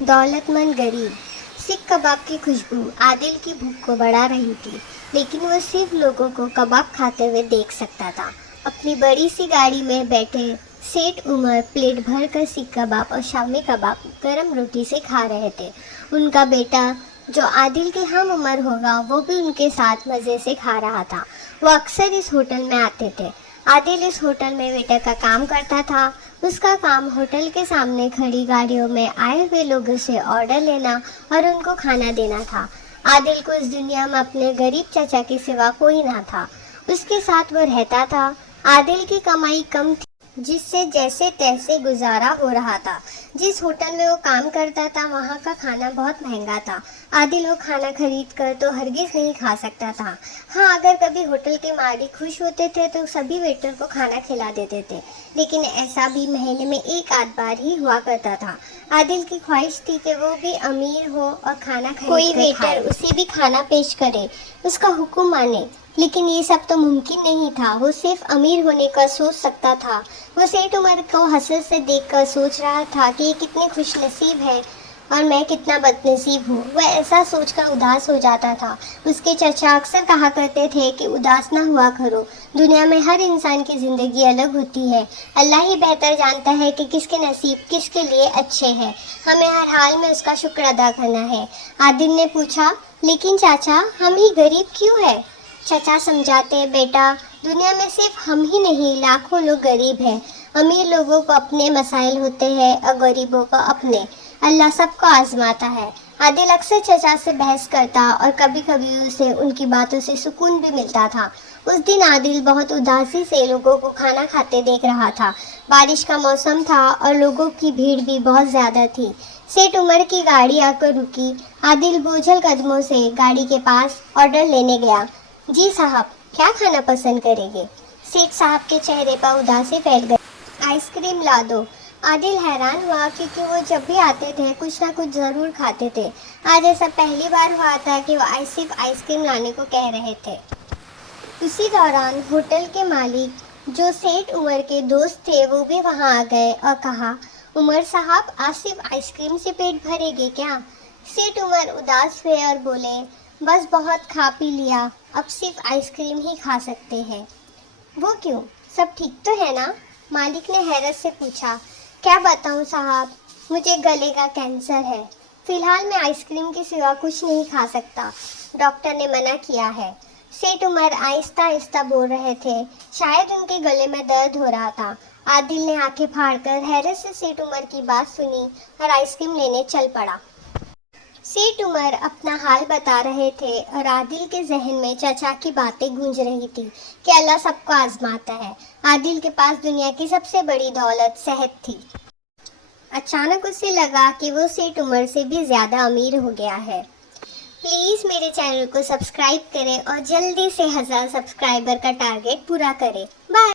दौलतमंद गरीब। सीख कबाब की खुशबू आदिल की भूख को बढ़ा रही थी, लेकिन वो सिर्फ लोगों को कबाब खाते हुए देख सकता था। अपनी बड़ी सी गाड़ी में बैठे सेठ उमर प्लेट भर कर सीख कबाब और शामी कबाब गरम रोटी से खा रहे थे। उनका बेटा, जो आदिल के हम उम्र होगा, वो भी उनके साथ मज़े से खा रहा था। वो अक्सर इस होटल में आते थे। आदिल इस होटल में वेटर का काम करता था। उसका काम होटल के सामने खड़ी गाड़ियों में आए हुए लोगों से ऑर्डर लेना और उनको खाना देना था। आदिल को इस दुनिया में अपने गरीब चाचा के सिवा कोई ना था। उसके साथ वो रहता था। आदिल की कमाई कम थी, जिससे जैसे तैसे गुजारा हो रहा था। जिस होटल में वो काम करता था, वहाँ का खाना बहुत महंगा था। आदिल वो खाना खरीद कर तो हरगिज नहीं खा सकता था। हाँ, अगर कभी होटल के मालिक खुश होते थे तो सभी वेटर को खाना खिला देते थे, लेकिन ऐसा भी महीने में एक आध बार ही हुआ करता था। आदिल की ख्वाहिश थी कि वो भी अमीर हो और खाना खरीद कोई वेटर उसे भी खाना पेश करे, उसका हुक्म माने। लेकिन ये सब तो मुमकिन नहीं था। वो सिर्फ अमीर होने का सोच सकता था। वो सेठ उमर को हसरत से देखकर सोच रहा था कि ये कितने खुशनसीब है और मैं कितना बदनसीब हूँ। वह ऐसा सोचकर उदास हो जाता था। उसके चचा अक्सर कहा करते थे कि उदास ना हुआ करो, दुनिया में हर इंसान की ज़िंदगी अलग होती है। अल्लाह ही बेहतर जानता है कि किसके नसीब किसके लिए अच्छे हैं। हमें हर हाल में उसका शुक्र अदा करना है। आदिल ने पूछा, लेकिन चाचा, हम ही गरीब क्यों है? चचा समझाते, बेटा, दुनिया में सिर्फ हम ही नहीं, लाखों लोग गरीब हैं। अमीर लोगों को अपने मसाइल होते हैं और गरीबों को अपने। अल्लाह सबको आजमाता है। आदिल अक्सर चचा से बहस करता और कभी कभी उसे उनकी बातों से सुकून भी मिलता था। उस दिन आदिल बहुत उदासी से लोगों को खाना खाते देख रहा था। बारिश का मौसम था और लोगों की भीड़ भी बहुत ज़्यादा थी। सेठ उमर की गाड़ी आकर रुकी। आदिल बोझल कदमों से गाड़ी के पास ऑर्डर लेने गया। जी साहब, क्या खाना पसंद करेंगे? सेठ साहब के चेहरे पर उदासी फैल गई। आइसक्रीम ला दो। आदिल हैरान हुआ, क्योंकि वो जब भी आते थे कुछ ना कुछ ज़रूर खाते थे। आज ऐसा पहली बार हुआ था कि वो सिर्फ आइसक्रीम लाने को कह रहे थे। उसी दौरान होटल के मालिक, जो सेठ उमर के दोस्त थे, वो भी वहाँ आ गए और कहा, उमर साहब, आज सिर्फ आइसक्रीम से पेट भरेंगे क्या? सेठ उमर उदास हुए और बोले, बस बहुत खा पी लिया, अब सिर्फ आइसक्रीम ही खा सकते हैं। वो क्यों, सब ठीक तो है ना? मालिक ने हैरत से पूछा। क्या बताऊं साहब, मुझे गले का कैंसर है। फिलहाल मैं आइसक्रीम के सिवा कुछ नहीं खा सकता, डॉक्टर ने मना किया है। सेठ उमर आहिस्ता आहिस्ता बोल रहे थे, शायद उनके गले में दर्द हो रहा था। आदिल ने आंखें फाड़कर हैरत से सेठ उमर की बात सुनी और आइसक्रीम लेने चल पड़ा। सेठ उमर अपना हाल बता रहे थे और आदिल के जहन में चचा की बातें गूंज रही थी कि अल्लाह सबको आजमाता है। आदिल के पास दुनिया की सबसे बड़ी दौलत सेहत थी। अचानक उसे लगा कि वो सेठ उमर से भी ज़्यादा अमीर हो गया है। प्लीज़ मेरे चैनल को सब्सक्राइब करें और जल्दी से 1000 सब्सक्राइबर का टारगेट पूरा करें। बाय।